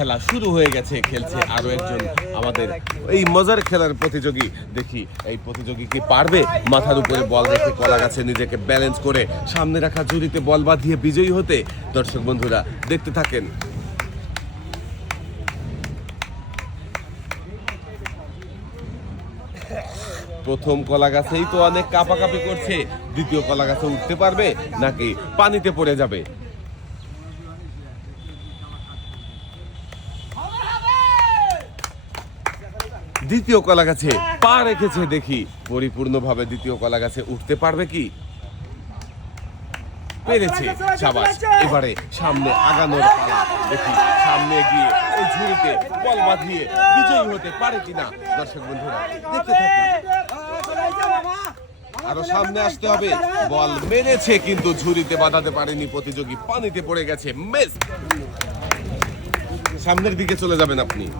খেলা শুরু হয়ে গেছে, খেলছে আরও একজন আমাদের। এই মজার খেলার প্রতিযোগী, দেখি, এই প্রতিযোগী কি পারবে? মাথার উপরে বল রেখে কলা গাছে নিজেকে ব্যালেন্স করে সামনে রাখা জুড়িতে বল বাঁধিয়ে বিজয়ী হতে দর্শক বন্ধুরা, দেখতে থাকেন। প্রথম কলা গাছেই তো অনেক কাপাকাপি করছে, দ্বিতীয় কলা গাছে উঠতে পারবে নাকি পানিতে পড়ে যাবে? দ্বিতীয় কলা গাছে পা রেখেছে দেখি। পরিপূর্ণভাবে দ্বিতীয় কলা গাছে উঠতে পারবে কি? পেরেছে সাবাস। এবারে সামনে আগানোর পালা। দেখি, সামনে গিয়ে এই ঝুড়িতে বল বাঁধিয়ে বিজয়ী হতে পারে কিনা? দর্শক বন্ধুরা, দেখতে থাকুন। আরও সামনে আসতে হবে। বল মেরেছে, কিন্তু ঝুড়িতে বাঁধাতে পারেনি। প্রতিযোগী পানিতে পড়ে গেছে। মিস! সামনের দিকে চলে যাবেন আপনি।